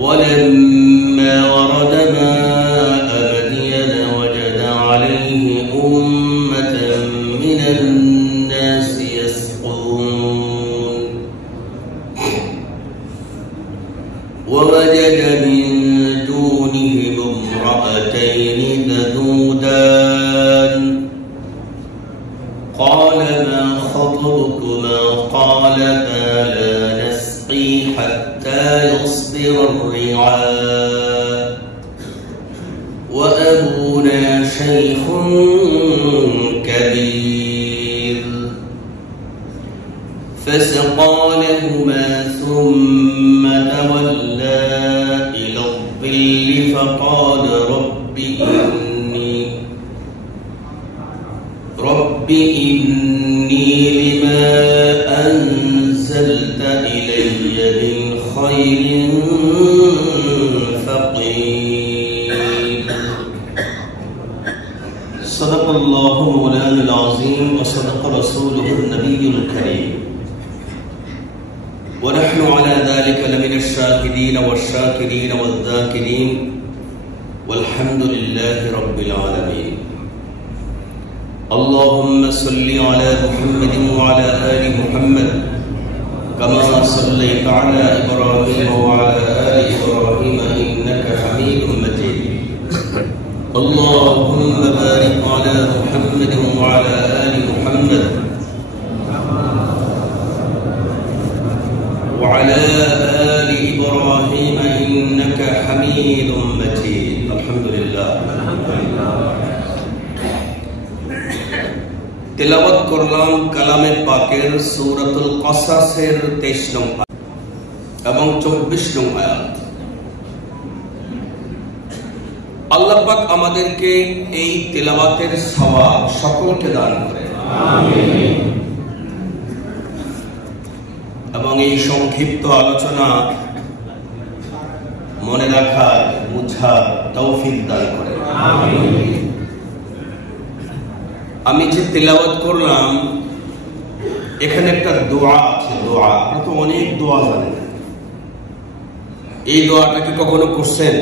ولما ورد ماء مدين وجد عليه أمة من الناس يسقون ووجد من دونهم امرأتين تذودان قال ما خطبكما قالتا لا نسقي حتى يصدر الرعاء وأبونا شيخ كبير فسقى لهما ثم تولى إلى الظل فقال رب إني لما أنزلت إلي من خير فقير. صدق الله مولانا العظيم وصدق رسوله النبي الكريم ونحن على ذلك لمن الشاهدين والشاكرين والذاكرين والحمد لله رب العالمين. اللهم صل على محمد وعلى آل محمد كما صليت على إبراهيم وعلى آل إبراهيم إنك حميد مجيد. اللهم بارك على محمد وعلى آل محمد وعلى آل إبراهيم إنك حميد مجيد. الحمد لله. তিলাওয়াত করলাম কালামে পাকের সূরাতুল কসাসের 23 নং এবং 24 নং আয়াত। আল্লাহ পাক আমাদেরকে এই তিলাওয়াতের সওয়াব সকলকে দান করেন, আমিন। এবং এই সংক্ষিপ্ত আলোচনা মনে রাখার বুঝার তৌফিক দান করেন, আমিন। আমি যে তিলাওয়াত করলাম এখানে একটা দোয়া আছে। দোয়া, আপনারা তো অনেক দোয়া জানেন। এই দোয়াটা কি কখনো করছেন?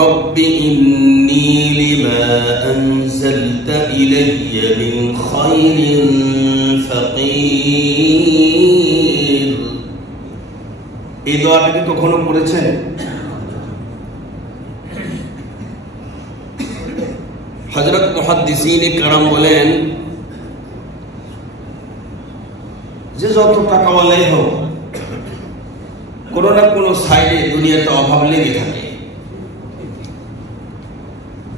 রব্বি ইন্নী লিমা আনজালতা ইলাইয়া মিন খায়রিন ফাকির। এই দোয়াটা কি কখনো পড়েছেন? হযরত মুহাদ্দিসিনে কেরাম বলেন যে যত টাকাওয়ালাই হোক কোনো না কোনো সাইডে দুনিয়াতে অভাব লেগে থাকে।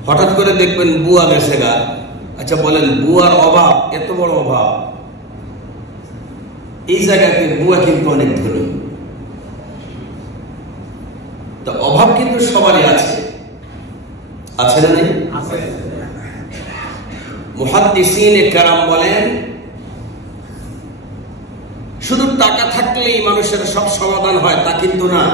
হঠাৎ করে দেখবেন বুয়া গেছে গা। আচ্ছা বলেন, বুয়ার অভাব, এত বড় অভাব, এই জায়গাতে বুয়া কিন্তু অনেক ধনী। তো অভাব কিন্তু সবারই আছে, আছে না নেই? মুহাদ্দিসিনে কেরাম বলেন শুধু টাকা থাকলেই মানুষের সব সমাধান হয় তা কিন্তু না।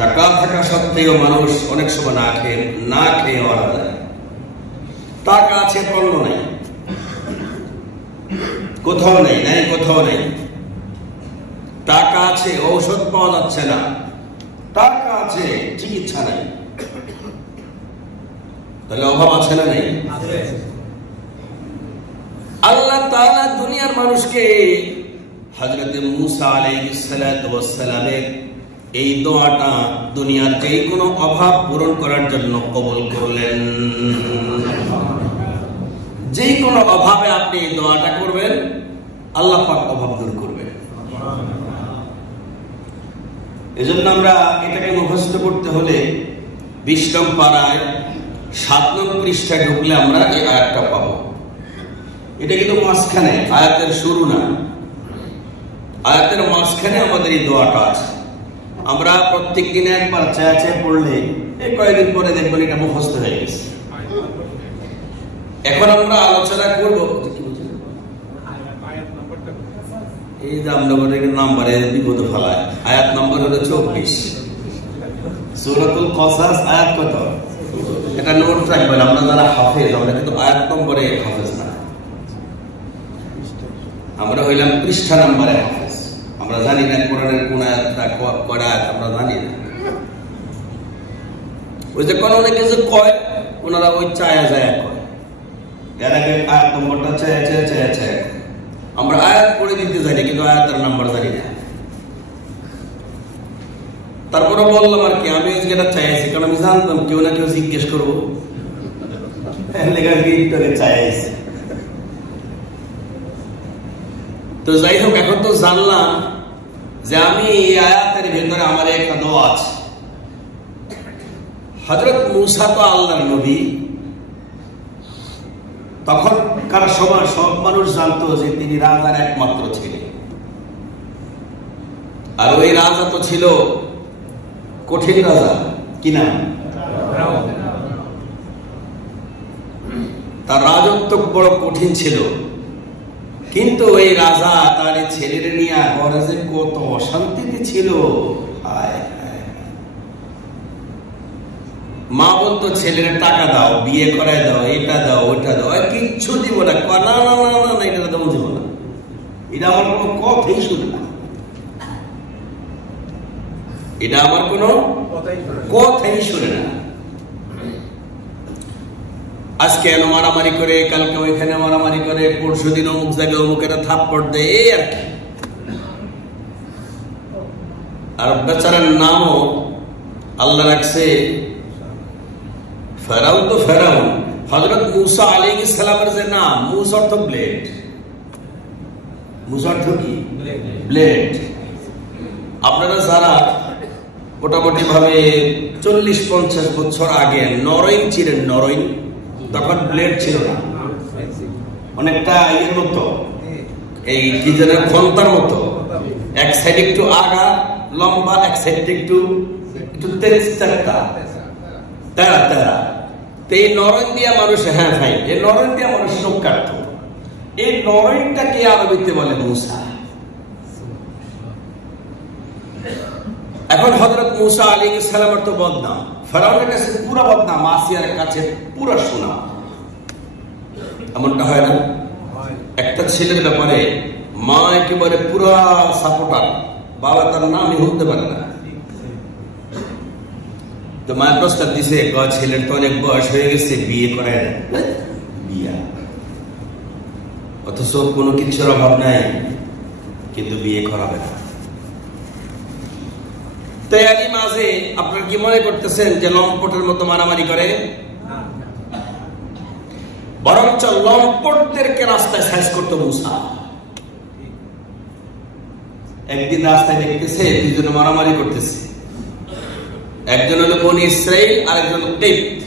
টাকা থাকা সত্ত্বেও মানুষ অনেক সময় না খেয়ে মারা যায়। টাকা আছে, পণ্য নেই, কোথাও নেই, কোথাও নেই। টাকা আছে, ঔষধ পাওয়া যাচ্ছে না। টাকা আছে, চিকিৎসা নেই। তাহলে অভাব আছে না নেই? আল্লাহ তাআলা দুনিয়ার মানুষকে হযরত মূসা আলাইহিস সালাতু ওয়াস সালামের এই দোয়াটা দুনিয়ার যে কোনো অভাব পূরণ করার জন্য কবুল করলেন। যে কোনো অভাবে আপনি এই দোয়াটা করবেন, আল্লাহ পাক অভাব দূর করবেন। এজন্য আমরা এটাকে মুখস্থ করতে হলে 20 নং পারায় 7 নং পৃষ্ঠায় ঢুকলে আমরা এই আয়াতটা পাবো। এটা কিন্তু মাঝখানে, আয়াতের শুরু না, আয়াতের মাঝখানে আমাদের এই দোয়াটা আছে। আমরা প্রত্যেক দিনে একবার চেয়ে পড়লে এই কয়েকদিন পরে দেখবেন এটা মুখস্থ হয়ে গেছে। এখন আমরা আলোচনা করবো এই জামনগরের নাম্বারে বিপদ ফেলায়। আয়াত নম্বর হলো 24, সূরাতুল কসাস। আয়াত কত? এটা নোট রাখবেন, আমরা যারা হাফেজ আমরা কিন্তু আয়াত নম্বরে হাফেজ না। আমরা হইলাম পৃষ্ঠা নাম্বারে হাফেজ, আমরা জানি না কোরআনের কোন আয়াতটা কয়টা আয়াত আমরা জানি না। ওই যে কোন অনেকে যে কয় ওনারা ওই চায়া যায় কয়, এর আগে আয়াত নম্বরটা চায়া চায়া চায়া চায়া, আমরা আয়াত পড়ে দিতে জানি কিন্তু আয়াতের নাম্বার জানি না। তারপরে বললাম আর কি আমি যেটা চাইছি, কারণ আমি জানতাম কেউ না কেউ জিজ্ঞেস করবো, চাইছি। তো যাই হোক, এখন তো জানলাম যে আমি এই আয়াতের ভেতরে আমার একটা দোয়া আছে। হযরত মূসা তো আল্লাহর নবী, তখনকার সময় সব মানুষ জানতো যে তিনি রাজার একমাত্র ছিলেন, আর ওই রাজা তো ছিল কঠিন রাজা, কি নাম? তার রাজত্ব বড় কঠিন ছিল, কিন্তু ওই রাজা তার ছেলের নিয়ে ঘরে যে কত অশান্তিতে ছিল। মা বলতো ছেলের টাকা দাও, বিয়ে করায় দাও, এটা দাও ওইটা দাও, কিচ্ছু দিব না, না না না না এটা দেবো দিব না, এটা আমার কোনো কথাই শুনে না, এটা আমার কোনো কথাই শুনে না। আজকে এনে মারামারি করে, কালকে ওইখানে মারামারি করে, পরশু দিন অমুক জায়গায় অমুক একটা থাপ্পড় দেয়, এই আর কি। আর বেচারার নামও আল্লাহ রাখছে ফেরাউন। তো ফেরাউন হযরত মূসা আলাইহিস সালামের যে নাম, মূসা অর্থ ব্লেড, মূসা অর্থ কি? ব্লেড। আপনারা যারা মোটামুটি ভাবে 40-50 বছর আগে নরইন ছিলেন, নরইন তখন ব্লেড ছিল না, অনেকটা এর মতো, এই কি যেন খন্তার মতো, এক সাইড একটু আগা লম্বা, এক সাইড একটু তেরা। তো এই নরইন দিয়া মানুষ, হ্যাঁ ভাই, এই নরইন দিয়া মানুষ নখ কাটতো। এই নরইনটাকে আরবিতে বলে মূসা। এখন হযরত মূসা আলাইহিস সালামের তো বদনাম, ফেরাউনের কাছে পুরো বদনাম, আসিয়ার কাছে পুরো শোনা। এমনটা হয় না? একটা ছেলের ব্যাপারে মা একেবারে পুরা সাপোর্টার, বাবা তার নামই হতে পারে না। তো মায়ের প্রস্তাব দিছে, ছেলের তো অনেক বয়স হয়ে গেছে, বিয়ে করায় না, বিয়া, অথচ কোনো কিছুর অভাব নাই, কিন্তু বিয়ে করাবে না। তৈরি মাঝে আপনার কি মনে করতেছেন যে লম্পটের মতো মারামারি করে? বরঞ্চ লম্পটদেরকে রাস্তায় সাইজ করতো মূসা। একদিন রাস্তায় দেখতেছে দুজনে মারামারি করতেছে, একজন হলো বনি ইসরাইল আর একজন কিপ্ত।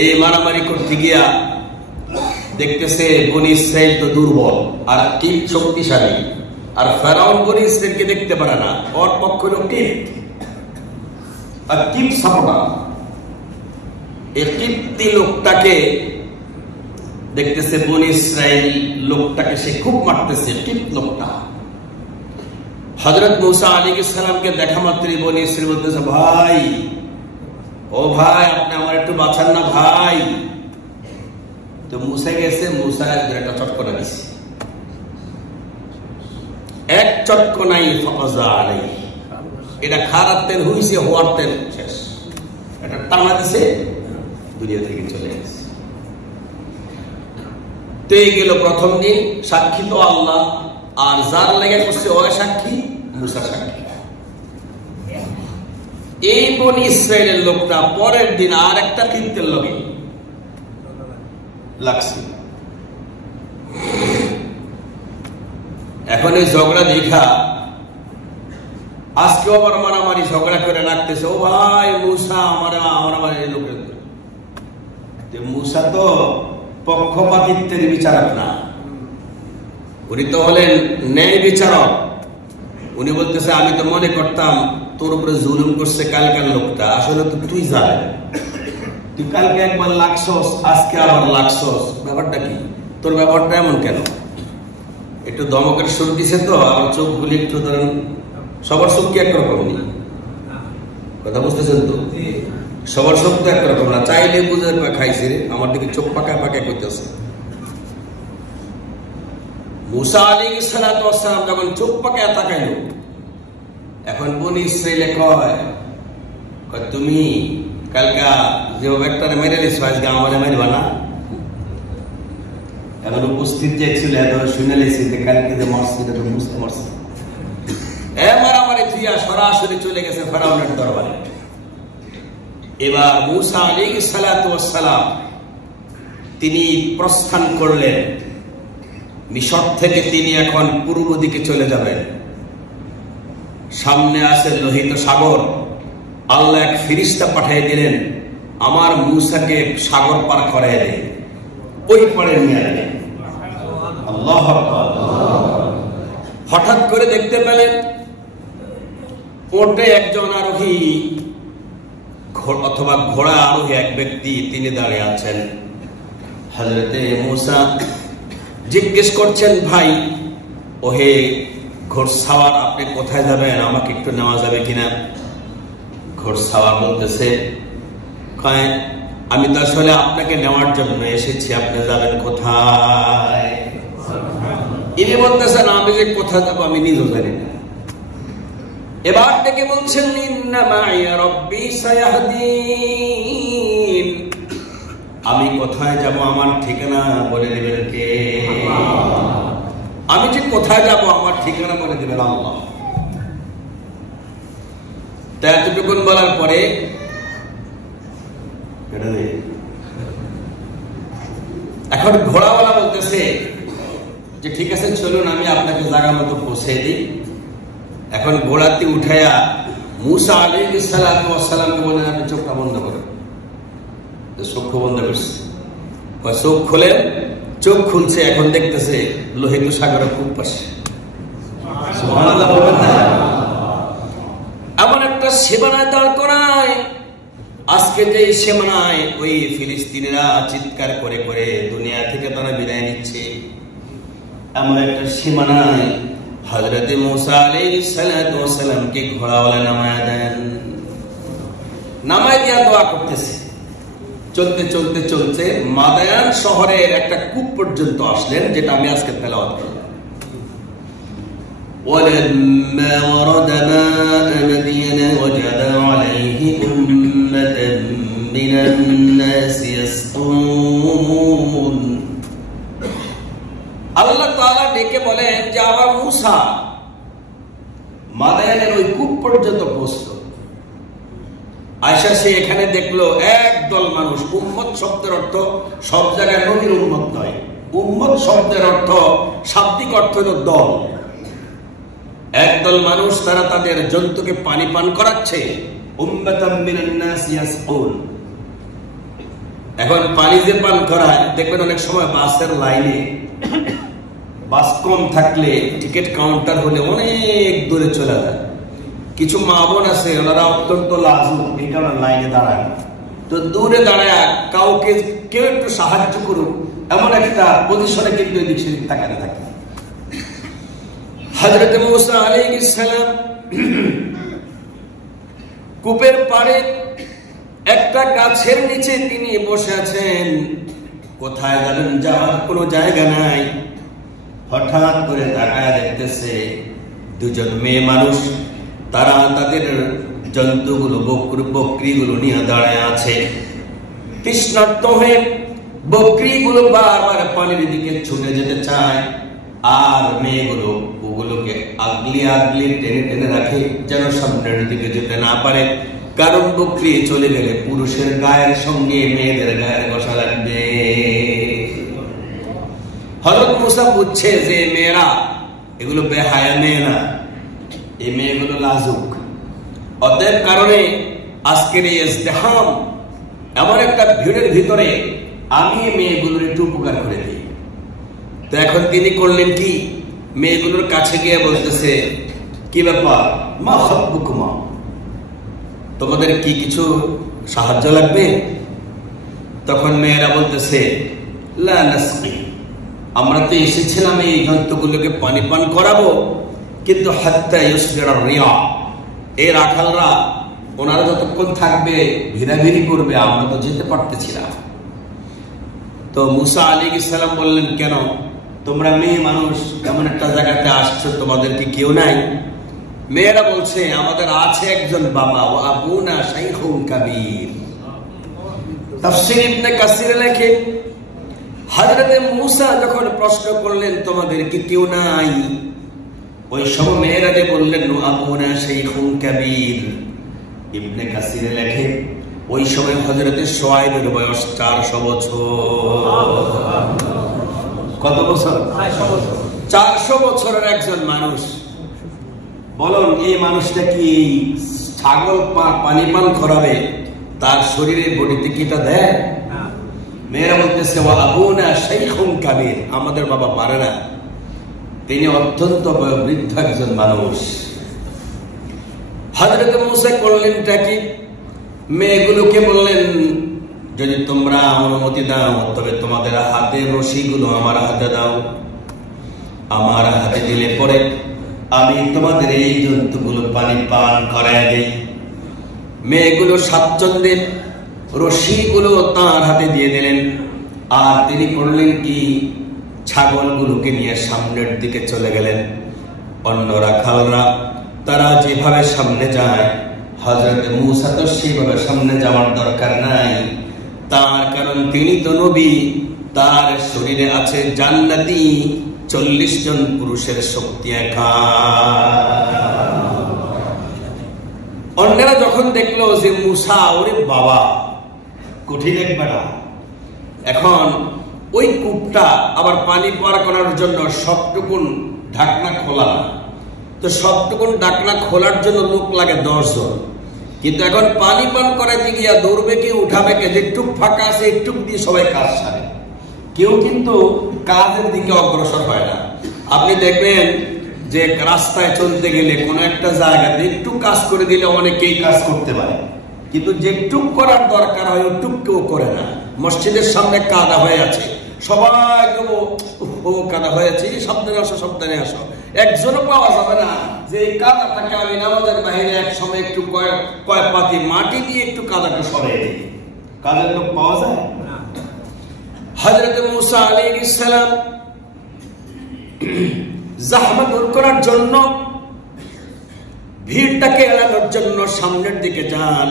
এই মারামারি করতে গিয়া দেখতেছে বনি ইসরাইল তো দুর্বল আর কিপ্ত শক্তিশালী, আর ফেরাউন বনি ইসরাইলকে দেখতে পারে না, ওর পক্ষ হলো কিপ্ত আর কিপ্ত সাপোর্টার। এই কিপ্তি লোকটাকে দেখতেছে বনি ইসরাইল লোকটাকে সে খুব মারতেছে, কিপ্ত লোকটা। হযরত মূসা আলাইহিস সালামকে দেখা মাত্রই বনি ইসরাইল বলতেছে, ভাই, ও ভাই, আপনি আমার একটু বাঁচান না ভাই। তো মূসা গেছে, মূসা একটা চটকনা দিছে, এক চটকনাই ফাযা আলাইহি, এটা খারাপ তেল হইছে, হওয়ার তেল শেষ, এটা টানা দিছে, দুনিয়া থেকে চলে গেছে। তো এই গেল প্রথম দিন, সাক্ষী তো আল্লাহ, আর যার লেগে করছে ও সাক্ষী, মূসা সাক্ষী। এই বনি ইসরাইলের লোকটা পরের দিন আর একটা কিপ্তের লগে লাগছে। এখন এই ঝগড়া দেখা আজকেও আবার মারামারি ঝগড়া করে রাখতেছে, ও ভাই মূসা আমার লোকের। মূসা তো পক্ষপাতিত্বের বিচারক না, উনি তো হলেন ন্যায় বিচারক। উনি বলতেছে, আমি তো মনে করতাম তোর উপরে জুলুম করছে কালকার লোকটা, আসলে তো তুই জানে, তুই কালকে একবার লাগছস, আজকে আবার লাগছস, ব্যাপারটা কি? তোর ব্যাপারটা এমন কেন? একটু দমকের সুর দিছে তো, আর চোখ গুলি একটু ধরেন, সবার চোখ কি একরকম নেই, কথা বুঝতেছেন তো? সবার চোখ তো একরকম না, চাইলে বুঝে খাইছে রে, আমার দিকে চোখ পাকা পাকা করতেছে। মুসা আলাইহিস সালাতু ওয়াস সালাম যখন চোখ পাকায় তাকাইল, এখন বনি ইসরাইলে কয় তুমি কালকা যে একটা মেরে দিস আজকে আমারে মারবা না? এখন উপস্থিত যে ছিল এত শুনে লেছি যে কালকে যে মসজিদে তো বুঝতে পারছে, মারামারি থুইয়া সরাসরি চলে গেছে ফেরাউনের দরবারে। এবার মুসা আলাইহিস সালাতু ওয়াস সালাম তিনি প্রস্থান করলেন মিশর থেকে। তিনি এখন পূর্ব দিকে চলে যাবেন। সামনে আছে লোহিত সাগর। আল্লাহ এক ফেরেশতা পাঠিয়ে দিলেন, আমার মুসাকে সাগর পার করায় দেয়, ওই পারে নিয়ে আনে। আল্লাহু আকবার। হঠাৎ করে দেখতে পেলেন ওটে একজন আরোহী অথবা ঘোড়া আরোহী এক ব্যক্তি, তিনি দাঁড়িয়ে আছেন। হযরতে মুসা জিজ্ঞেস করছেন, ভাই ওহে ঘোড়সাওয়ার, আপনি কোথায় যাবেন? আমাকে একটু নেওয়া যাবে কিনা? ঘোড়সাওয়ার বলতেছে, আমি তো আসলে আপনাকে নেওয়ার জন্য এসেছি, আপনি যাবেন কোথায়? ইনি বলতেছেন, আমি যে কোথায় যাবো আমি নিজেও জানি না। এবার থেকে বলছেন, ইন্না মাইয়া রাব্বি সায়াহদিন, আমি কোথায় যাব আমার ঠিকানা বলে দিবেন কে? আমি যে কোথায় যাব আমার ঠিকানা বলে দিবেন আল্লাহ। তা এতটুকুন বলার পরে এখন ঘোড়াওয়ালা বলতেছে যে ঠিক আছে চলুন, আমি আপনাকে জায়গা মতো পৌঁছে দিই। এখন ঘোড়াতে উঠাইয়া মুসা আলাইহিস সালাতু ওয়াস সালামকে বলেন, আপনি চোখটা বন্ধ করেন। চোখ বন্ধ করছে, চোখ খুলেন। চোখ খুলছে, এখন দেখতেছে লোহিত সাগরের খুব পাশে। সুবহানাল্লাহ বলবেন না? এমন একটা সীমানায় দাঁড় করায়, আজকে যে সীমানায় ওই ফিলিস্তিনিরা চিৎকার করে করে দুনিয়া থেকে তারা বিদায় নিচ্ছে, এমন একটা সীমানায় হযরতে মুসা আলাইহিস সালাতু ওয়াস সালামকে ঘোড়াওয়ালা নামায় দেন। নামায় দিয়া দোয়া করতেছে। চলতে চলতে চলতে মাদায়ান শহরের একটা কূপ পর্যন্ত আসলেন, যেটা আমি আজকে তেলাওয়াত করলাম। ওয়ালাম্মা ওয়ারাদা মা'a মাদিয়ানা ওয়াজাদা আলাইহি উম্মাতান মিনান নাসি ইয়াসকুন। আল্লাহ তাআলা ডেকে বলেন যে আমার মুসা মাদায়ানের ওই কূপ পর্যন্ত পৌঁছলো। আয়সা সে এখানে দেখলো একদল মানুষ। উম্মত শব্দের অর্থ সব জায়গায় নবীর উম্মত নয়। উম্মত শব্দের অর্থ শাব্দিক অর্থ হল দল। একদল মানুষ, তারা তাদের জন্তুকে পানি পান করাচ্ছে। উম্মাতাম মিনান নাস ইয়াসকুন। এখন পানি যে পান করায়, দেখবেন অনেক সময় বাসের লাইনে বাস কম থাকলে টিকিট কাউন্টার হলে অনেক দূরে চলে যায়। কিছু মা বোন আছে, ওনারা অত্যন্ত লাজুক, এই কারণে লাইনে দাঁড়ায়। তো দূরে দাঁড়ায় কাউকে কেউ একটু সাহায্য করুক, এমন একটা পজিশনে কিন্তু এদিক সেদিক তাকাতে থাকে। হযরত মুসা আলাইহিস সালাম কূপের পাড়ে একটা গাছের নিচে তিনি বসে আছেন। কোথায় যাবেন, যাওয়ার কোনো জায়গা নাই। হঠাৎ করে তাকায় দেখতেছে দুজন মেয়ে মানুষ, তারা তাদের জন্তুগুলো বকরিগুলো নিয়ে দাঁড়ায় আছে। তৃষ্ণার্ত হয়ে বকরিগুলো বারবার পানির দিকে ছুটে যেতে চায়, আর মেয়েগুলো ওগুলোকে আগলি আগলি টেনে টেনে রাখে যেন সামনের দিকে যেতে না পারে। কারণ বকরি চলে গেলে পুরুষের গায়ের সঙ্গে মেয়েদের গায়ের বসা লাগবে। হযরত মুসা বুঝছে যে মেয়েরা এগুলো বেহায়া মেয়ে না, এই মেয়েগুলো লাজুক। অতএব কারণে আজকের এই ইজতিহাম, এমন একটা ভিড়ের ভিতরে আমি মেয়েগুলোর একটু উপকার করে দিই। তো এখন তিনি করলেন কি, মেয়েগুলোর কাছে গিয়ে বলতেছে, কি ব্যাপার, মা খাতবুকুমা, তোমাদের কি কিছু সাহায্য লাগবে? তখন মেয়েরা বলতেছে, লা নাসকি, আমরা তো এসেছিলাম এই জন্তুগুলোকে পানি পান করাবো, কিন্তু হাত্তা ইউসফিরা রিয়া, এই রাখালরা ওনারা যতক্ষণ থাকবে ভিড়াভিড়ি করবে, আমরা তো যেতে পারতেছি না। তো মুসা আলাইহিস সালাম বললেন, কেন তোমরা মেয়ে মানুষ এমন একটা জায়গাতে আসছো, তোমাদের কি কেউ নাই? মেয়েরা বলছে আমাদের আছে একজন বাবা, ও আবুনা শাইখুন কাবীর। তাফসীর ইবনে কাসির লেখে হযরত মূসা যখন প্রশ্ন করলেন তোমাদের কি কেউ নাই, ওই সব মেয়েরা বললেন ও আবুনা শাইখুন কাবীর। ইবনে কাসির লেখে ওই সময় হযরত শুআয়বের বয়স 400 বছর। কত বছর? 400 বছরের একজন মানুষ। বলুন এই মানুষটা কি ছাগল পানি পান করাবে? তার শরীরের বডিতে কি তা দেয়? মেয়েরা বলতেছে ওয়া আবুনা শাইখুন কাবীর, আমাদের বাবা পারে না, তিনি অত্যন্ত বৃদ্ধ একজন মানুষ। হযরত মূসা করলেনটা কি? মেয়েগুলোকে বললেন যদি তোমরা অনুমতি দাও তবে তোমাদের হাতের রশিগুলো আমার হাতে দাও। আমার হাতে দিলে পরে আমি তোমাদের এই জন্তুগুলো পানি পান করায় দেই। মেয়েগুলো স্বাচ্ছন্দ্যে রশিগুলো তার হাতে দিয়ে দিলেন। আর তিনি করলেন কি? ছাগলগুলোকে নিয়ে সামনের দিকে চলে গেলেন। অন্য রাখালরা তারা যেভাবে সামনে যায়, হযরত মূসা তো সেভাবে সামনে যাওয়ার দরকার নাই। তার কারণ তিনি তো নবী, তার শরীরে আছে জান্নাতি 40 জন পুরুষের শক্তি একা। অন্যরা যখন দেখলো যে মূসা, ওরে বাবা কঠিন এক বেড়া, এখন ওই কূপটা আবার পানি পার করার জন্য সবটুকুন ঢাকনা খোলা, তো সবটুকুন ঢাকনা খোলার জন্য লোক লাগে 10 জন। কিন্তু এখন পানি পান করাইতে গিয়া দৌড়বে কে, উঠাবে কে? যেটুক ফাঁকা আছে একটুক দিয়ে সবাই কাজ সারে, কেউ কিন্তু কাজের দিকে অগ্রসর হয় না। আপনি দেখবেন যে রাস্তায় চলতে গেলে কোনো একটা জায়গাতে একটু কাজ করে দিলে অনেকেই কাজ করতে পারে, কিন্তু যেটুক করার দরকার হয় ওটুক কেউ করে না। মসজিদের সামনে কাদা হয়ে আছে, সবাই কাদা হয়ে আছে, সাবধানে আসো সাবধানে আসো, একজনও পাওয়া যাবে না যে এই কাদাটাকে আমি নামাজের বাইরে এক সময় একটু কয়েক পাতি মাটি দিয়ে একটু কাদাটা সরিয়ে দিই। কাদার লোক পাওয়া যায়? হযরত মূসা আলাইহিস সালাম জাহমত দূর করার জন্য, ভিড়টাকে এড়ানোর জন্য সামনের দিকে যান।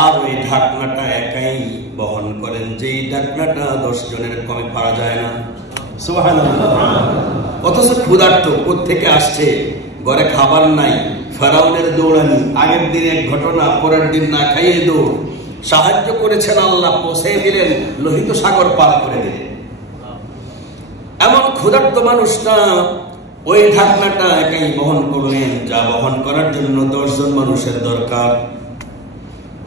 আর ওই ঢাকনাটা একাই বহন করেন, যেই ঢাকনাটা 10 জনের কমে পারা যায় না। সুবহানাল্লাহ। অথচ ক্ষুধার্ত কোত্থেকে আসছে, ঘরে খাবার নাই, ফেরাউনের দৌড়ানি, আগের দিন এক ঘটনা, পরের দিন না খাইয়ে দৌড়। সাহায্য করেছেন আল্লাহ, পৌঁছে দিলেন, লোহিত সাগর পার করে দিলেন। এমন ক্ষুধার্ত মানুষটা ওই ঢাকনাটা একাই বহন করলেন, যা বহন করার জন্য 10 জন মানুষের দরকার।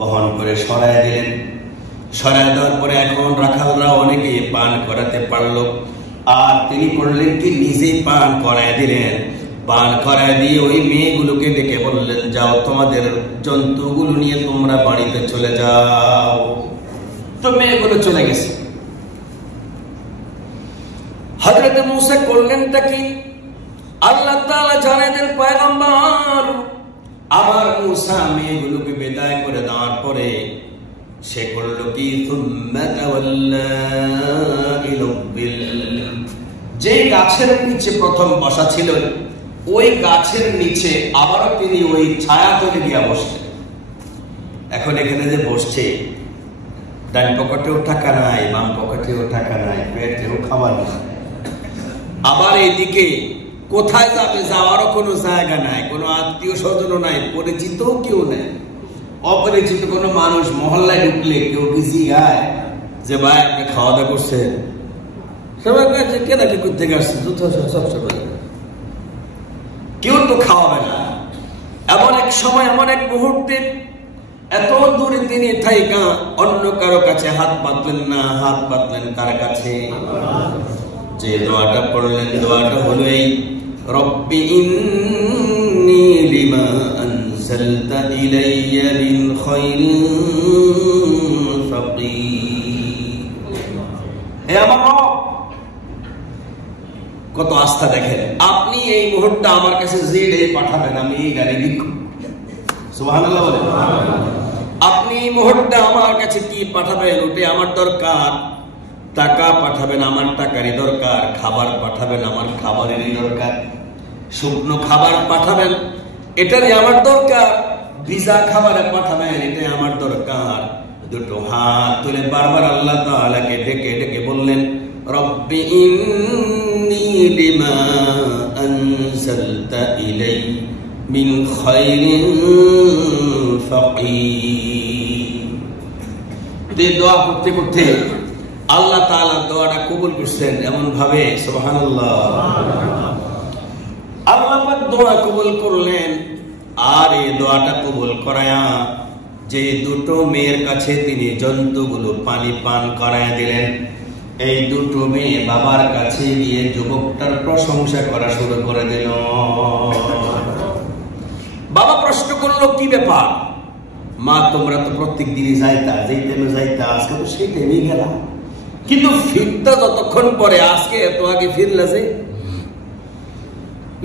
বহন করে সরায় দিলেন। সরায় দেওয়ার পরে এখন রাখালরা অনেকে পান করাতে পারলো। আর তিনি করলেন কি? নিজেই পান করায় দিলেন। পান করায় দিয়ে ওই মেয়েগুলোকে ডেকে বললেন যাও তোমাদের জন্তুগুলো নিয়ে তোমরা বাড়িতে চলে যাও। তো মেয়েগুলো চলে গেছে। হযরত মূসা করলেনটা কি? আল্লাহ তাআলা জানায় দেন পয়গম্বর, আমার মূসা মেয়েগুলোকে বিদায় করে দেওয়ার পরে সে করলো কি? সুম্মা তাওয়াল্লা ইলাল, যে গাছের নিচে প্রথম বসা ছিল ওই গাছের নিচে আবারও তিনি ওই ছায়া তলে গিয়া বসলেন। এখন এখানে যে বসছে, ডান পকেটেও টাকা নাই, বাম পকেটেও টাকা নাই, পেটেও খাবার নাই, আবার এইদিকে কোথায় যাবে, যাওয়ারও কোনো জায়গা নাই, কোনো আত্মীয় স্বজনও নাই, পরিচিত কেউ নেই। অপরিচিত কোনো মানুষ মহল্লায় ঢুকলে কেউ কি জিগায় যে ভাই আপনি খাওয়া দাওয়া করছেন? সবাই কাছে কেনা কি করতে গেছে, সবসময় কেউ তো খাওয়াবে না। এমন এক সময়, এমন এক মুহূর্তে এত দূরে তিনি থাইকা অন্য কারো কাছে হাত পাতলেন না। হাত পাতলেন কার কাছে? যে দোয়াটা পড়লেন, দোয়াটা হলো এই, রব্বি ইন্নী লিমা আনজালতা ইলাইয়া মিন খায়রিন ফাকির। হে আমার রব, কত আস্থা দেখেন, আপনি এই মুহূর্তে আমার কাছে যে পাঠাবেন আমি এই গাড়ি লিখব। সুবহানাল্লাহ বলেন। আপনি এই মুহূর্তে আমার কাছে কি পাঠাবেন ওটা আমার দরকার। টাকা পাঠাবেন, আমার টাকারই দরকার। খাবার পাঠাবেন, আমার খাবারেরই দরকার। শুকনো খাবার পাঠাবেন, এটারই আমার দরকার। ভিজা খাবারে পাঠাবেন, এটাই আমার দরকার। দুটো হাত তুলে বারবার আল্লাহ তাআলাকে ডেকে ডেকে বললেন, রব্বি ইন্নী লিমা আনজালতা ইলাই মিন খায়রিন ফাকির। দোয়া করতে করতে আল্লাহ তাআলা দোয়াটা কবুল করছেন এমন ভাবে, সুবহানাল্লাহ। আল্লাহ পাক দোয়া কবুল করলেন। আর এই দোয়াটা কবুল করায়া যে দুটো মেয়ের কাছে তিনি জন্তুগুলো পানি পান করায়া দিলেন, এই দুটো মেয়ে বাবার কাছে গিয়ে যুবকটার প্রশংসা করা শুরু করে দিল। বাবা প্রশ্ন করলো, কি ব্যাপার মা, তোমরা তো প্রত্যেক দিনই যাইতা, যেই টাইমে যাইতা, আজকে তো সেই টাইমেই গেলা, কিন্তু ফিরতা যতক্ষণ পরে, আজকে এত আগে ফিরলা যে?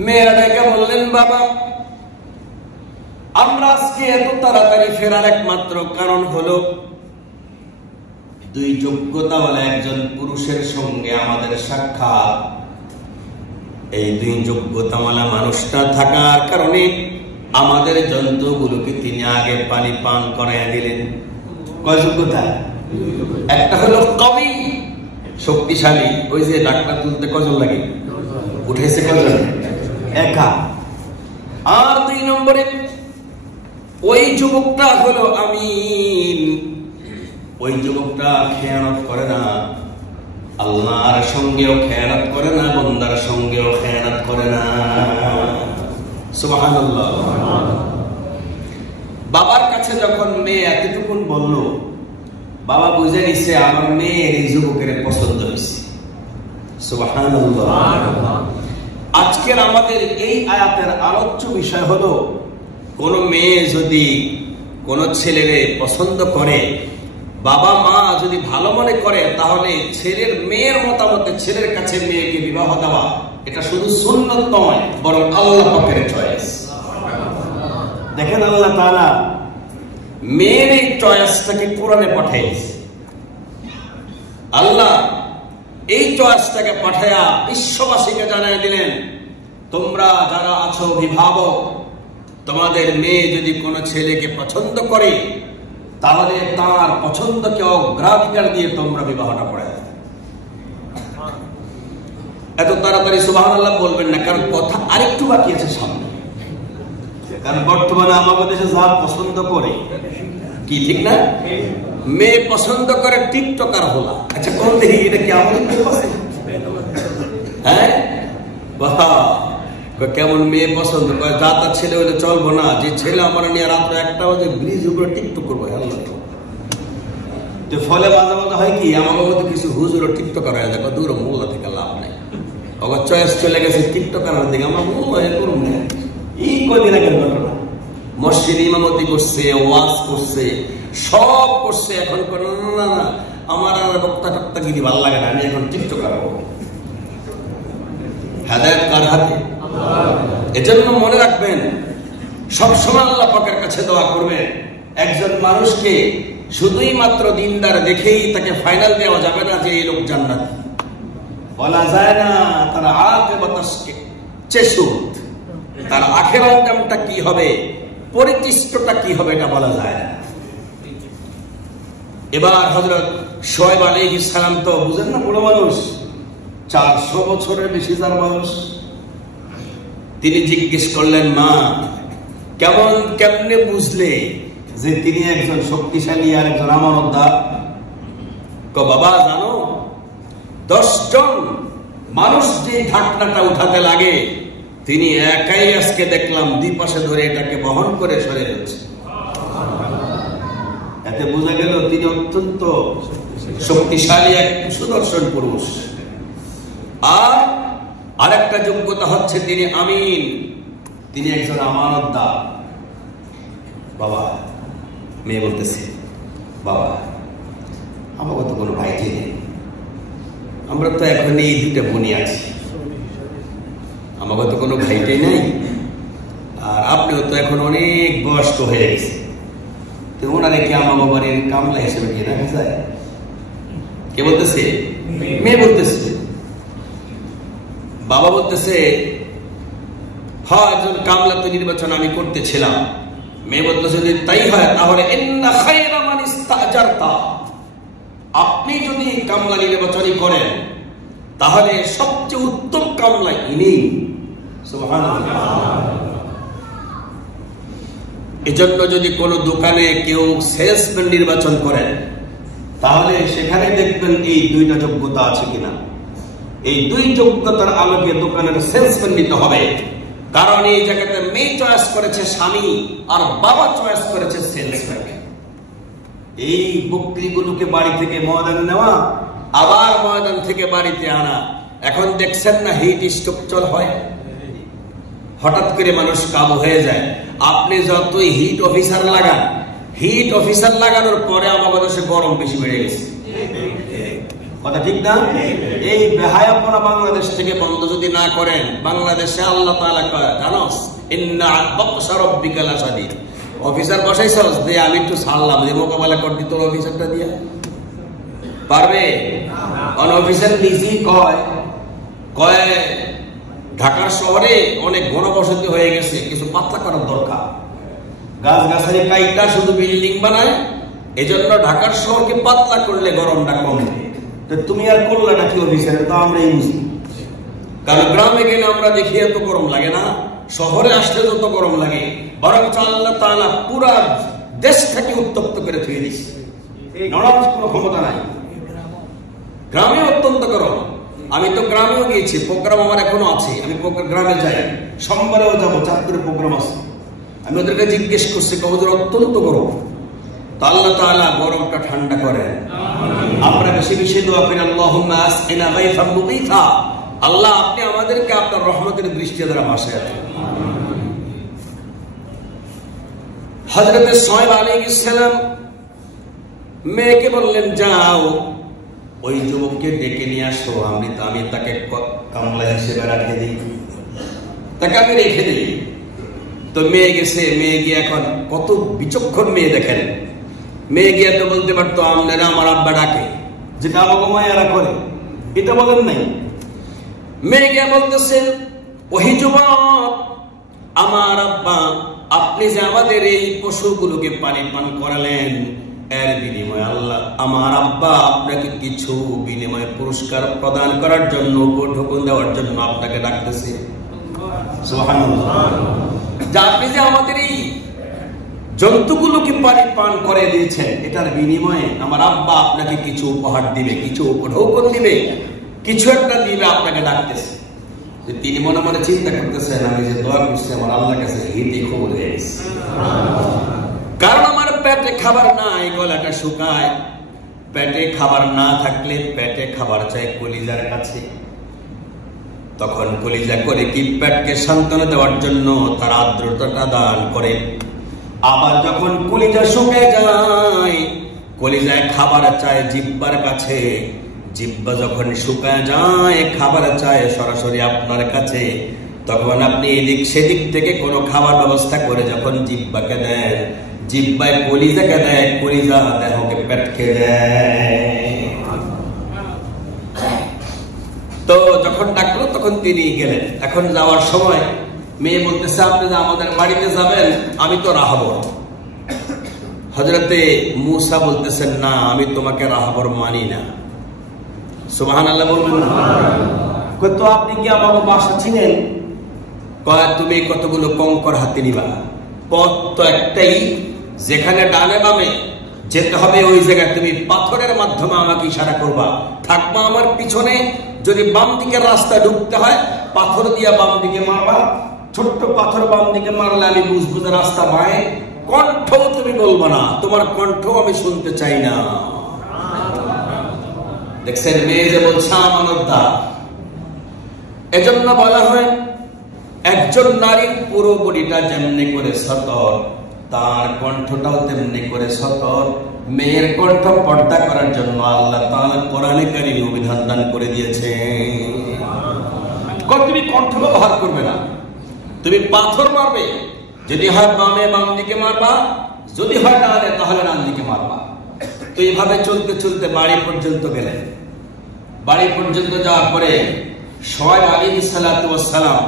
মেয়েরা ডেকে বললেন, বাবা আমরা আজকে এত তাড়াতাড়ি ফেরার একমাত্র কারণ হলো দুই যোগ্যতাওয়ালা একজন পুরুষের সঙ্গে আমাদের সাক্ষাৎ। এই দুই যোগ্যতাওয়ালা মানুষটা থাকার কারণে আমাদের জন্তুগুলোকে তিনি আগে পানি পান করাইয়া দিলেন। কয় যোগ্যতা? একটা হলো কবি, শক্তিশালী, ওই যে ডাক্তার তুলতে কজন লাগে, উঠেছে কজন? একা। আর দুই নম্বরে ওই যুবকটা হলো আমিন। ওই যুবকটা খেয়ানত করে না, আল্লাহর সঙ্গেও খেয়ানত করে না, বান্দার সঙ্গেও খেয়ানত করে না। সুবহানাল্লাহ। বাবার কাছে যখন মেয়ে এতটুকুন বলল, বাবা বুঝে নিছে আমার মেয়ের এই যুবকের পছন্দ হয়েছে। সুবহানাল্লাহ। আজকের আমাদের এই আয়াতের আলোচ্য বিষয় হলো, কোন মেয়ে যদি কোন ছেলেরে পছন্দ করে, বাবা মা যদি ভালো মনে করে, তাহলে ছেলের মেয়ের মতামতে ছেলের কাছে মেয়েকে বিবাহ দেওয়া এটা শুধু সুন্নত নয়, বরং আল্লাহ পাকের চয়েস। দেখেন আল্লাহ তাআলা মেয়ের এই চয়েসটাকে কোরআনে পাঠিয়েছে। আল্লাহ এই চয়েসটাকে পাঠায়া বিশ্ববাসীকে জানিয়ে দিলেন, তোমরা যারা আছো অভিভাবক, তোমাদের মেয়ে যদি কোনো ছেলেকে পছন্দ করে, তাহলে তার পছন্দকে অগ্রাধিকার দিয়ে তোমরা বিবাহটা করে দাও। এত তাড়াতাড়ি সুবহানাল্লাহ বলবেন না, কারণ কথা আরেকটু বাকি আছে সামনে। কারণ বর্তমানে আমাদের দেশে যা পছন্দ করে, কি ঠিক না? মেয়ে পছন্দ করে টিকটকার হলা। আচ্ছা কোন দেখি এটা কি আমাদের হ্যাঁ বাবা, কেমন মেয়ে পছন্দ করে? যা তার ছেলে হলে চলবো না, যে ছেলে আমার নিয়ে রাত্রে 1টা বাজে ব্রিজ উপরে টিকটক করবো। তো ফলে মাঝে মাঝে হয় কি, আমার মধ্যে কিছু হুজুরও টিকটকার হয়ে যায়, দূর মোল্লা থেকে লাভ নেই, ওর চয়েস চলে গেছে টিকটকার দিকে, আমরা মোল্লা করুন না। এই কদিন আগের ঘটনা, মসজিদ ইমামতি করছে, ওয়াজ করছে, সব করছে, এখন না না আমার আর বক্তা টক্তাগিরি ভালো লাগে না, আমি এখন টিকটকার হবো। হেদায়েত কার হাতে? এজন্য মনে রাখবেন, সবসময় আল্লাহ পাকের কাছে দোয়া করবেন। একজন মানুষকে শুধুই মাত্র দিনদার দেখেই তাকে ফাইনাল দেওয়া যাবে না যে এই লোক জান্নাতি, বলা যায় না তার আকিবাতকে চেশুত, তার আখিরাত নামটা কি হবে, পরিতৃষ্টটা কি হবে, এটা বলা যায় না। এবার হযরত শুআয়ব আলাইহিস সালাম তো বুঝেন না, বড় মানুষ, 400 বছরের বেশি যার বয়স। তিনি জিজ্ঞেস করলেন, মা কেমনে বুঝলে যে তিনি একজন শক্তিশালী আর একজন আমানতদার? বাবা জানো, 10 জন মানুষ যে ঢাকনাটা উঠাতে লাগে, তিনি একাই আজকে দেখলাম 2 পাশে ধরে এটাকে বহন করে সরে যাচ্ছে। এতে বোঝা গেল তিনি অত্যন্ত শক্তিশালী এক সুদর্শন পুরুষ। আর আরেকটা যোগ্যতা হচ্ছে তিনি আমিন, তিনি একজন আমানতদার। বাবা, মেয়ে বলতেছে, বাবা আমাকে তো কোনো ভাইটি নেই, আমরা তো এখন এই 2টা বোনই আছি, আমাকে তো কোনো ভাইটাই নাই, আর আপনিও তো এখন অনেক বয়স্ক হয়ে গেছে, তো ওনারে কি আমার বাড়ির কামলা হিসেবে কি রাখা যায়? কে বলতেছে? মেয়ে বলতেছে, বাবা বলতেছে হ্যাঁ একজন কামলা তো নির্বাচন আমি করতেছিলাম। মেয়ে বলতেছে যদি তাই হয় তাহলে ইন্না খায়রা মান ইস্তাজারতা, আপনি যদি কামলা নির্বাচনী করেন তাহলে সবচেয়ে উত্তম কামলা ইনি। সুবহানাল্লাহ। এজন্য যদি কোনো দোকানে কেউ সেলসম্যান নির্বাচন করেন তাহলে সেখানে দেখবেন এই দুইটা যোগ্যতা আছে কিনা। এই দুই যোগ্যতার আলোকে দোকানের সেলসম্যান নিতে হবে। কারণ এই জায়গাতে মেয়ে চয়েস করেছে স্বামী আর বাবা চয়েস করেছে সেলসম্যান। এই বকরিগুলোকে বাড়ি থেকে ময়দান নেওয়া, আবার ময়দান থেকে বাড়িতে আনা। এখন দেখছেন না হিট স্ট্রোক চল হয়, হঠাৎ করে মানুষ কাবু হয়ে যায়। আপনি যতই হিট অফিসার লাগান, হিট অফিসার লাগানোর পরে আমাদের দেশে গরম বেশি বেড়ে গেছে। কথা ঠিক না? এই বেহায়াপনা বাংলাদেশ থেকে বন্ধ যদি না করেন, বাংলাদেশে আল্লাহ তাআলা কয় জানোস ইন্না বাতশা রাব্বিকা লাশাদীদ। অফিসার বসাইছস দে আমি একটু ছাড়লাম, যে মোকাবেলা করতে তোর অফিসারটা দিয়া পারবে? অন অফিসার নিজেই কয় ঢাকার শহরে অনেক ঘনবসতি হয়ে গেছে, কিছু পাতলা করার দরকার। গাছ গাছালি কাইটা শুধু বিল্ডিং বানায়, এজন্য ঢাকার শহরকে পাতলা করলে গরমটা কমবে। তো তুমি আর করলে নাকি অফিসার? তো আমরাই বুঝি, কারণ গ্রামে গেলে আমরা দেখি এত গরম লাগে না, শহরে আসলে যত গরম লাগে। বরং আল্লাহ তাআলা পুরা দেশটাকে উত্তপ্ত করে থুয়ে দিচ্ছে, নড়ার কোনো ক্ষমতা নাই। গ্রামে অত্যন্ত গরম। আমি তো গ্রামেও গিয়েছি, প্রোগ্রাম আমার এখনো আছে। আমি গ্রামে যাই, সোমবারেও যাবো, চাঁদপুরে প্রোগ্রাম আছে। আমি ওদেরকে জিজ্ঞেস করছি কবুতর অত্যন্ত গরম, তো আল্লাহ তাআলা গরমটা ঠান্ডা করেন। আমরা বেশি বেশি দোয়া করি আল্লাহুম্মা আসকিনা গায়ফান মুগীথা, আল্লাহ আপনি আমাদেরকে আপনার রহমতের দৃষ্টি দ্বারা ভাসায় দেন। হযরত শুআয়ব আলাইহিস সালাম মেয়েকে বললেন যাও ওই যুবককে ডেকে নিয়ে আসো, আমি তাকে কামলা হিসেবে রাখে দিই, তাকে আমি রেখে দিই। তো মেয়ে গেছে, মেয়ে গিয়ে এখন কত বিচক্ষণ মেয়ে দেখেন। মেয়ে গিয়ে তো বলতে পারতো আপনারা আমার আব্বা ডাকে, যেটা আমাকে মায়েরা করে, এটা বলেন নাই। মেয়ে গিয়ে বলতেছেন ওই যুবক আমার আব্বা, আপনি যে আমাদের এই পশুগুলোকে পানি পান করালেন, এর বিনিময়ে আল্লাহ আমার আব্বা আপনাকে কিছু বিনিময় পুরস্কার প্রদান করার জন্য, উপঢৌকন দেওয়ার জন্য আপনাকে ডাকতেছে। সুবহানাল্লাহ। যা আপনি যে আমাদের এই জন্তুগুলোকে পানি পান করে দিয়েছেন, এটার বিনিময়ে আমার আব্বা আপনাকে কিছু উপহার দিবে, কিছু উপঢৌকন দিবে, কিছু একটা দিবে, আপনাকে ডাকতেছে। তিনি মনে মনে চিন্তা করতেছেন আমি যে দোয়া করছি আমার আল্লাহর কাছে হিতে খবর হয়ে গেছে। কারণ আমার পেটে খাবার নাই, গলাটা শুকায়। পেটে খাবার না থাকলে পেটে খাবার চাই কলিজার কাছে। তখন কলিজা করে কি পেটকে সান্ত্বনা দেওয়ার জন্য তার আর্দ্রতাটা দান করে। আবার যখন কলিজা শুকিয়ে যায়, কলিজায় খাবার চায় জিহ্বার কাছে। জিহ্বা যখন শুকায় যায়, খাবার চায় সরাসরি আপনার কাছে। তখন আপনি এদিক সেদিক থেকে কোনো খাবার ব্যবস্থা করে যখন জিহ্বাকে দেন, জিহ্বায় কলিজাকে দেয়, কলিজা দেহকে পেটকে দেয়। তো যখন ডাকলো তখন তিনি গেলেন। এখন যাওয়ার সময় মেয়ে বলতেছে আপনি যে আমাদের বাড়িতে যাবেন, আমি তো রাহবর। হযরতে মূসা বলতেছেন না, আমি তোমাকে রাহবর মানি না। সুবহানাল্লাহ বলবেন না? তো আপনি কি আমার বাসা চিনেন? কয় তুমি কতগুলো কঙ্কর হাতে নিবা, পথ তো একটাই, যেখানে ডানে বামে যেতে হবে ওই জায়গায় তুমি পাথরের মাধ্যমে আমাকে ইশারা করবা, থাকবা আমার পিছনে। যদি বাম দিকের রাস্তা ঢুকতে হয় পাথর দিয়া বাম দিকে মারবা, ছোট্ট পাথর বাম দিকে মারলে আমি বুঝবো যে রাস্তা বাঁয়ে। কণ্ঠ তুমি বলবো না, তোমার কণ্ঠ আমি শুনতে চাই না। দেখছেন মেয়ে যে বলছে আমানতদা। এজন্য বলা হয় একজন নারীর পুরো বডিটা যেমনি করে সতর, তার কণ্ঠটাও তেমনি করে সতর। মেয়ের কণ্ঠ পর্দা করার জন্য আল্লাহ তাআলা কোরআনে কারীমে বিধান দান করে দিয়েছে। তুমি কণ্ঠ ব্যবহার করবে না, তুমি পাথর মারবে, যদি হয় বামে বাম দিকে মারবা, যদি হয় ডানে তাহলে ডান দিকে মারবা। তো এইভাবে চলতে চলতে বাড়ি পর্যন্ত গেলেন। বাড়ি পর্যন্ত যাওয়ার পরে শুআয়ব আলাইহিস সালাতু ওয়াস সালাম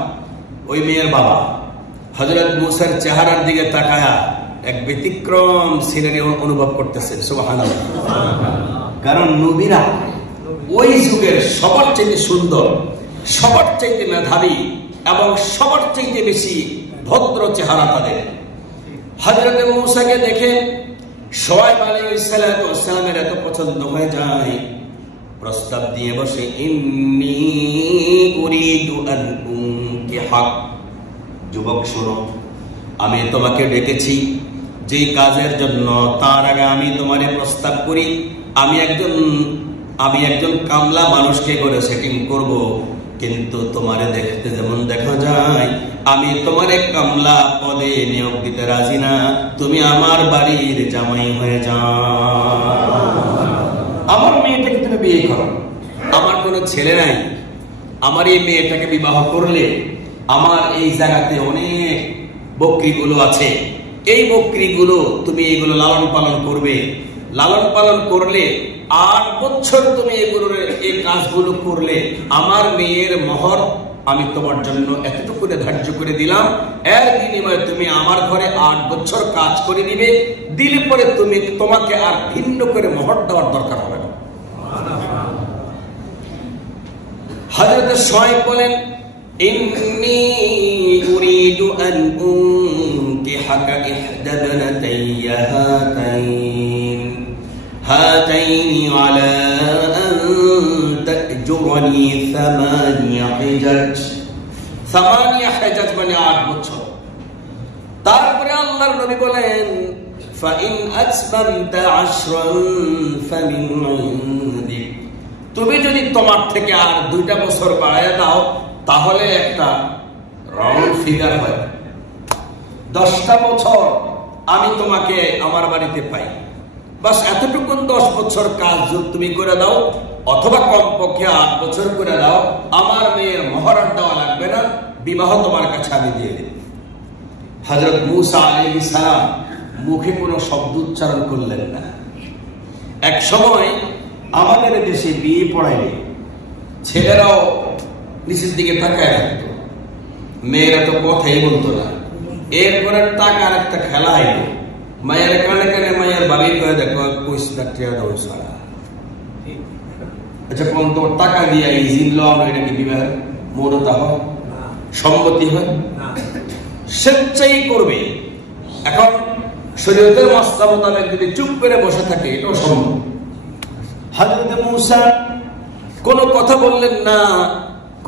ওই মেয়ের বাবা হযরত মূসার চেহারার দিকে তাকায়া এক ব্যতিক্রম সিনারি অনুভব করতেছেন। সুবহানাল্লাহ। কারণ নবীরা ওই যুগের সবার চাইতে সুন্দর, সবার চাইতে মেধাবী এবং সবার চাইতে বেশি ভদ্র চেহারা তাদের। হযরত মূসাকে দেখে শুআয়ব আলাইহিস সালাতু ওয়াস সালামের এত পছন্দ হয়ে যায়, প্রস্তাব দিয়ে বসে, ইন্নী উরিদু আন উনকিহাক, যুবক শোনো, আমি তোমাকে ডেকেছি যে কাজের জন্য, তার আগে আমি তোমারে প্রস্তাব করি, আমি একজন কামলা মানুষকে করে সেটিং করব, কিন্তু তোমারে দেখতে যেমন দেখা যায় আমি তোমারে কামলা পদে নিয়োগ দিতে রাজি না, তুমি আমার বাড়ির জামাই হয়ে যাও, আমার মেয়েটাকে তুমি বিয়ে করো, আমার কোনো ছেলে নাই, আমার এই মেয়েটাকে বিবাহ করলে আমার এই জায়গাতে অনেক বকরিগুলো আছে, এই বকরিগুলো তুমি এগুলো লালন পালন করবে, লালন পালন করলে 8 বছর তুমি এই কাজগুলো করলে আমার মেয়ের মোহর আমি তোমার জন্য এতটুকু ধার্য করে দিলাম, এর বিনিময়ে তুমি আমার ঘরে 8 বছর কাজ করে দিবে, দিলে পরে তোমাকে আর ভিন্ন করে মোহর দেওয়ার দরকার হবে না। হযরত শুআয়ব বলেন, ইন্নী উরিদু আন উনকিহাকা ইহদা বনাতাইয়া হাতাইনি আলা আন তাজুরনি 8 হিজাজ মানে 8 বছর। তারপরে আল্লাহর নবী বলেন, ফাইন আসবামতা 10 ফামিন ইনদিক, তুমি যদি তোমার থেকে আর 2টা বছর বাড়ায় দাও তাহলে একটা রাউন্ড ফিগার হয়, 10টা বছর আমি তোমাকে আমার বাড়িতে পাই, বাস এতটুকু 10 বছর কাজ তুমি করে দাও, অথবা কমপক্ষে 8 বছর করে দাও, আমার মেয়ের মোহর দেওয়া লাগবে না, বিবাহ তোমার কাছে আমি দিয়ে দেব। হযরত মূসা আলাইহিস সালাম মুখে কোনো শব্দ উচ্চারণ করলেন না। এক সময় আমাদের দেশে বিয়ে পড়াইলে ছেলেরাও নিচের দিকে তাকায় রাখতো, মেয়েরা তো কথাই বলতো না। এরপরে টাকার একটা খেলা আইলো, মায়ের কানে কানে মায়ের বাড়ি করে দেখো কইস ব্যাকটেরিয়া দাও সারা, আচ্ছা কোন তো টাকা দিয়ে ইজিন লও এটা কি বিবাহ মৌনতা হয়, সম্মতি হয়, স্বেচ্ছাই করবে। এখন শরীয়তের মাসলা মোতাবেক যদি চুপ করে বসে থাকে এটাও সম্ভব। হযরত মূসা কোনো কথা বললেন না,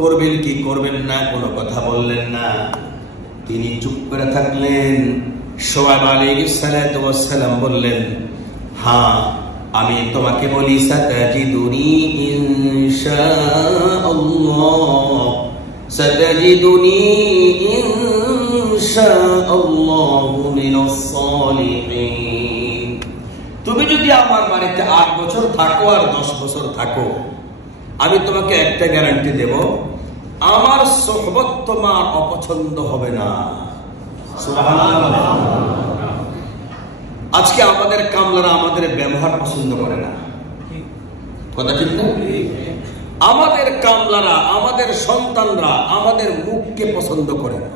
করবেন কি করবেন না কোনো কথা বললেন না, তিনি চুপ করে থাকলেন। শুআয়ব আলাইহিস সালাতু ওয়াস সালাম বললেন, হ্যাঁ আমি তোমাকে বলি, সাতাজিদুনি ইনশাআল্লাহু মিনাস সালিহিন, তুমি যদি আমার বাড়িতে 8 বছর থাকো আর 10 বছর থাকো, আমি তোমাকে একটা গ্যারান্টি দেব, আমার সোহবত তোমার অপছন্দ হবে না। সুবহানাল্লাহ। আজকে আমাদের কামলারা আমাদের ব্যবহার পছন্দ করে না, কথা ঠিক না? আমাদের কামলারা, আমাদের সন্তানরা আমাদের মুখকে পছন্দ করে না।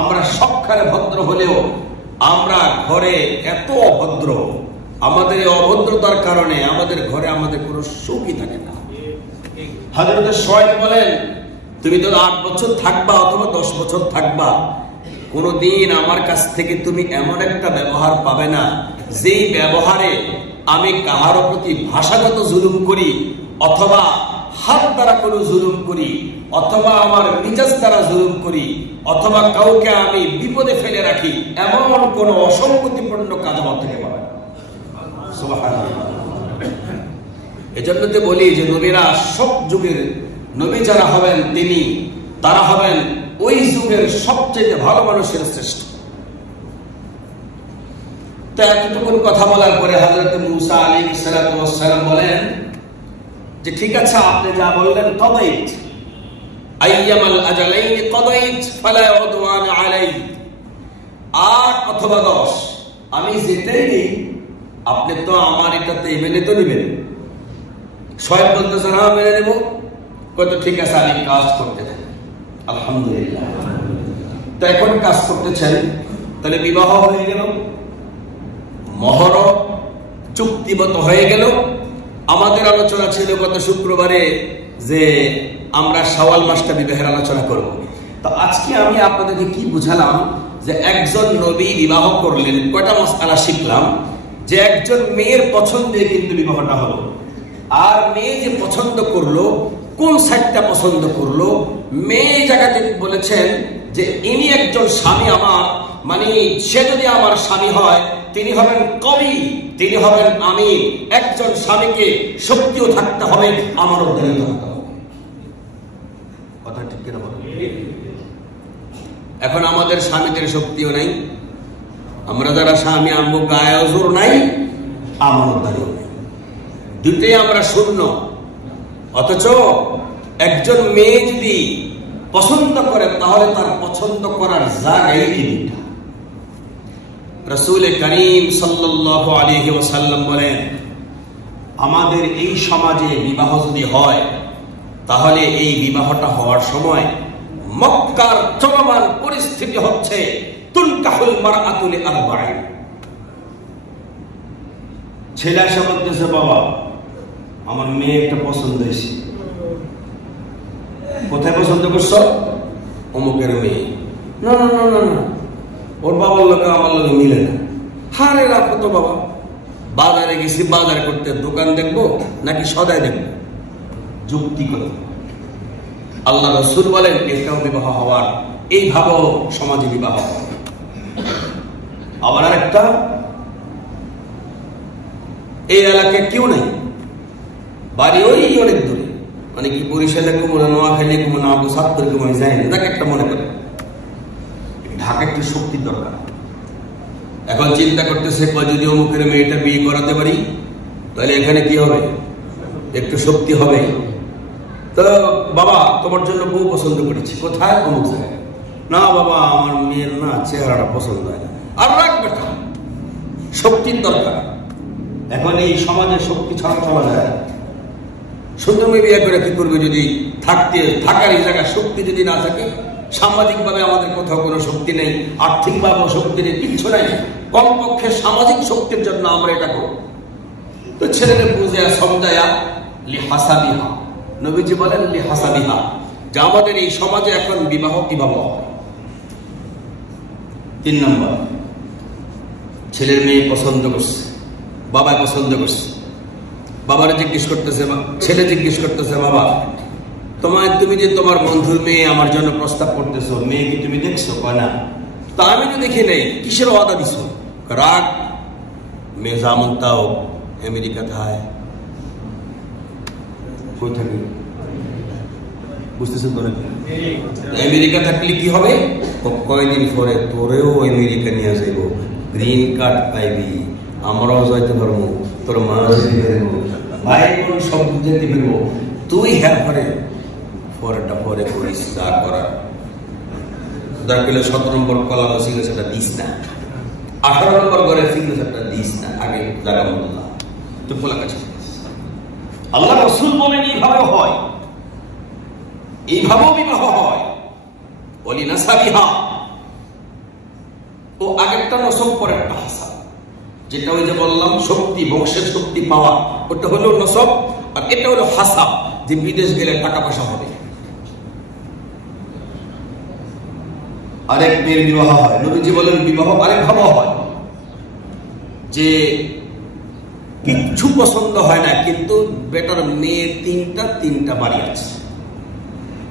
আমরা সবখানে ভদ্র হলেও আমরা ঘরে এত অভদ্র, আমাদের এই অভদ্রতার কারণে আমাদের ঘরে আমাদের কোনো সুখই থাকে না। হযরত শুআয়ব বলেন, তুমি তো 8 বছর থাকবা অথবা 10 বছর থাকবা, কোনদিন আমার কাছ থেকে তুমি এমন একটা ব্যবহার পাবে না যেই ব্যবহারে আমি কাহার প্রতি ভাষাগত জুলুম করি, অথবা হাত দ্বারা কোনো জুলুম করি, অথবা আমার মিজাজ দ্বারা জুলুম করি, অথবা কাউকে আমি বিপদে ফেলে রাখি, এমন কোন অসঙ্গতিপূর্ণ কাজ আমার থেকে পাবে না। সুবহানাল্লাহ। এজন্য তো বলি যে নবীরা সব যুগের নবী যারা হবেন তারা হবেন ওই যুগের সবচেয়ে ভালো মানুষের শ্রেষ্ঠ। তো এতটুকু কথা বলার পরে হযরত মূসা আলাইহিস সালাতু ওয়াস সালাম বলেন যে ঠিক আছে, আপনি যা বললেন কদাইত, আইয়ামাল আজালাইন কদাইত ফালা উদওয়ান আলাই, 8 অথবা 10 আমি যেটাই নেই আপনি তো আমার এটাতে মেনে তো নেবেন। সোহেব বলতেছে না মেনে নেব, কত ঠিক আছে আমি কাজ করতে থাকি। আলহামদুলিল্লাহ। তো এখন কাজ করতেছেন, তাহলে বিবাহ হয়ে গেল, মহর চুক্তিবদ্ধ হয়ে গেল। আমাদের আলোচনা ছিল গত শুক্রবারে যে আমরা শাওয়াল মাসটা বিবাহের আলোচনা করব। তো আজকে আমি আপনাদেরকে কি বুঝালাম যে একজন নবী বিবাহ করলেন, কয়টা মাসআলা শিখলাম যে একজন মেয়ের পছন্দে কিন্তু বিবাহটা হলো, আর মেয়ে যে পছন্দ করলো কোন সাইডটা পছন্দ করলো, মেয়ে জায়গাতে বলেছেন যে ইনি একজন স্বামী আমার, মানে সে যদি আমার স্বামী হয় তিনি হবেন কবি, তিনি হবেন আমি। একজন স্বামীকে শক্তিও থাকতে হবে, আমারও ধৈর্য থাকতে হবে। কথা ঠিক কিনা বলেন? এখন আমাদের স্বামীদের শক্তিও নাই, আমরা যারা স্বামী আমগো গায়ে জোর নাই, আমারও ধৈর্য নাই, দুটোই আমরা শূন্য। অথচ একজন মেয়ে যদি পছন্দ করে তাহলে তার পছন্দ করার জায়গায় তিনটা। রাসূল করিম সাল্লাল্লাহু আলাইহি ওয়াসাল্লাম বলেন, আমাদের এই সমাজে বিবাহ যদি হয় তাহলে এই বিবাহটা হওয়ার সময় মক্কার চলমান পরিস্থিতি হচ্ছে তুনকাহুল মারআতু লিআরবাঈন। ছেলে এসে বলতেছে, বাবা আমার মেয়ে একটা পছন্দ হয়েছে। কোথায় পছন্দ করছো? অমুকের মেয়ে। না না না না না, ওর বাবার লোকে আমার লোকে মিলে না। হারে রাখো তো বাবা, বাজারে গেছি বাজার করতে, দোকান দেখবো নাকি সদাই দেখবো? যুক্তি কত? আল্লাহ রাসূল বলেন এটাও বিবাহ হওয়ার, এইভাবেও সমাজে বিবাহ। আবার আরেকটা, এই এলাকায় কেউ নাই, বাড়ি ওই অনেক দূরে, মানে কি বরিশালে কুমনা, নোয়াখালী কুমনা, আবু সাত্তর কুমনা যায় না, তাকে একটা মনে করে ঢাকা একটু শক্তির দরকার। এখন চিন্তা করতেছে যদি অমুকের মেয়েটা বিয়ে করাতে পারি তাহলে এখানে কি হবে, একটু শক্তি হবে। তো বাবা তোমার জন্য বউ পছন্দ করেছি, কোথায়? অমুক জায়গায়। না বাবা আমার মেয়ের না চেহারাটা পছন্দ হয় না। আর রাখবে না, শক্তির দরকার। এখন এই সমাজে শক্তি ছাড়া চলা যায়। সুন্দর মেয়ে বিয়ে করে কি করবে যদি থাকার এই জায়গায় শক্তি যদি না থাকে? সামাজিক ভাবে আমাদের কোথাও কোনো শক্তি নেই, আর্থিক ভাবে শক্তি নেই, কিচ্ছু নাই। কমপক্ষে সামাজিক শক্তির জন্য আমরা এটা করব। তো ছেলেদের বুঝে সমঝায়া লিহাসাবিহা, নবীজি বলেন লিহাসাবিহা, যে আমাদের এই সমাজে এখন বিবাহ কিভাবে হবে। 3 নম্বর, ছেলের মেয়ে পছন্দ করছে, বাবা পছন্দ করছে, বাবারে জিজ্ঞেস করতেছে, ছেলে জিজ্ঞেস করতেছে, বাবা তুমি যে তোমার বন্ধুর মেয়ে আমার জন্য প্রস্তাব করতেছো, মেয়ে কি তুমি দেখছো? কয় না। তা আমি তো দেখি নাই, কিসের ওয়াদা দিছো? রাগ, মেয়ে যেমন তাও আমেরিকা থায়, কই থাকি বুঝতেছেন তো নাকি? আমেরিকা থাকলে কি হবে? কয়দিন পরে তোরেও আমেরিকা নিয়ে যাইব, গ্রিন কার্ড পাইবি, আমরাও যাইতে পারবো, তোর মা ভাই বোন সব যেতে পারবো। তুই হ্যাঁ পরে পরেরটা পরে করিস, যা করার দরকার। 17 নম্বর কলা সিগনেচারটা দিস না, 18 নম্বর ঘরের সিগনেচারটা দিস না, আগে জায়গা মতো না, তুই পোলা কাছে। আল্লাহ রাসূল বলেন এইভাবে হয়, এইভাবেও বিবাহ হয়। বলি নাসাবিহা, ও আগেরটা নসব পরেরটা হাসাব, যেটা ওই যে বললাম শক্তি, বংশের শক্তি পাওয়া, ওটা হলো নসব, আর এটা হলো হাসাব, যে বিদেশ গেলে টাকা পয়সা হবে। আরেক মেয়ের বিবাহ হয়, নবীজি বলেন বিবাহ আরেক ভাবে হয়, যে কিচ্ছু পছন্দ হয় না, কিন্তু বেটার মেয়ে তিনটা বাড়ি আছে।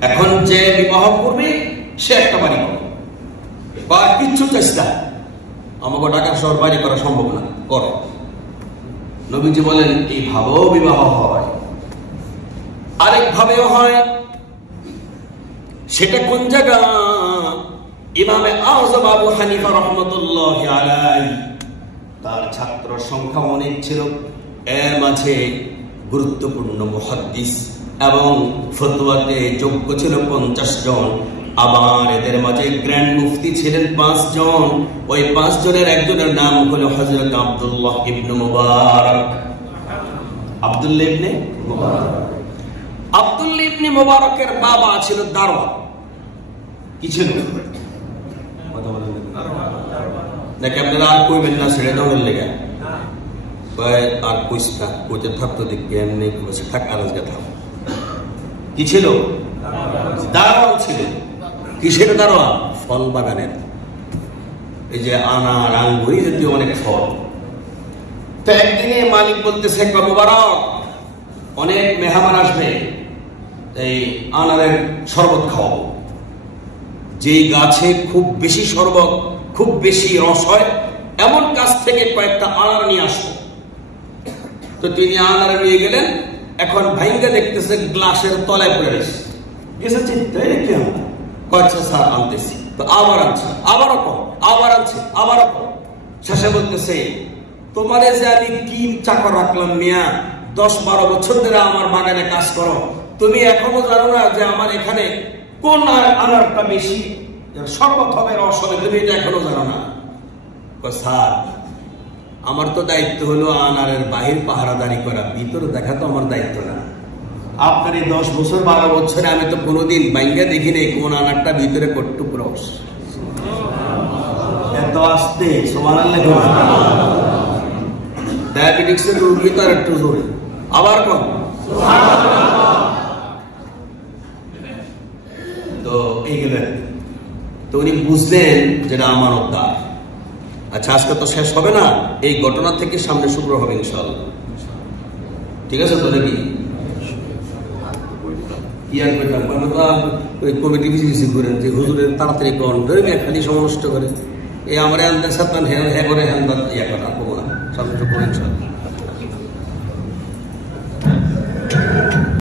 এখন যে বিবাহ করবে সে একটা বাড়ি হবে, বা কিচ্ছু চেষ্টা আমাকে ঢাকা শহর বাড়ি করা সম্ভব না, কর। নবীজি বলেন এইভাবেও বিবাহ হয়। আরেক ভাবেও হয়, সেটা কোন জায়গা? ইমামে আযম আবু হানিফা রাহমাতুল্লাহি আলাইহি, তার ছাত্র সংখ্যা অনেক ছিল, এর মাঝে গুরুত্বপূর্ণ মুহাদ্দিস এবং ফতোয়াতে যোগ্য ছিল 50 জন। আবার এদের মাঝে গ্র্যান্ড মুফতি ছিলেন 5 জন। ওই 5 জনের একজনের নাম হলো হযরত আব্দুল্লাহ ইবনে মুবারক। আব্দুল্লাহ ইবনে আব্দুল্লাহ ইবনে মুবারকের বাবা ছিল দারওয়ান। কি ছিল? নাকি আপনারা আর কইবেন না, ছেড়ে দেওয়ার লেগে আর কইস না, কইতে থাকতো দেখবি এমনি বসে থাক, আর আজকে থাক। কি ছিল? দারোয়ান ছিল। কিসের দারোয়ান? ফল বাগানের। এই যে আনার, আঙ্গুর জাতীয় অনেক ফল। তো একদিনে মালিক বলতেছে, মুবারক অনেক মেহমান আসবে, এই আনারের শরবত খাওয়াবো। যেই গাছে খুব বেশি শরবত, খুব বেশি রস হয়, এমন গাছ থেকে কয়েকটা আনার নিয়ে আসো। তো তিনি আনার নিয়ে গেলেন। এখন ভাইঙ্গা দেখতেছে গ্লাসের তলায় পড়ে রয়েছে। কয়েকটা স্যার আনতেছি। তো আবার আনছে, আবারও কম, আবার আনছে, আবারও কম। শেষে বলতেছে, তোমারে যে আমি কি চাকর রাখলাম মিয়া, 10-12 বছর ধরে আমার বাগানে কাজ করো, তুমি এখনো জানো না যে আমার এখানে কোন আনারটা বেশি শরবত হবে, রস হবে, তুমি এটা এখনো জানো না? স্যার আমার তো দায়িত্ব হলো আনারের বাহির পাহারাদারি করা, ভিতরে দেখা তো আমার দায়িত্ব না। আপনার এই 10 বছর 12 বছরে আমি তো কোনোদিন বাইঙ্গা দেখি নেই কোন আনারটা ভিতরে কটুক রস। এত আসতে ডায়াবেটিক্সের রোগী তো আর একটু জোরে, আবার কম। তো এই গেলেন। তো উনি বুঝলেন যেটা আমানতদার। আচ্ছা, আজকে তো শেষ হবে না, এই ঘটনা থেকে সামনে শুক্র হবে ইনশাআল্লাহ। ঠিক আছে তো নাকি? ইয়ার করলাম ওই কমিটি কিছু করেন যে হুজুরের তাড়াতাড়ি কন ধরে খালি সমস্ত করে এই আমার আন্দাজ সাতান হ্যাঁ করে হ্যাঁ ইয়া করা সামনে শুক্র ইনশাআল্লাহ।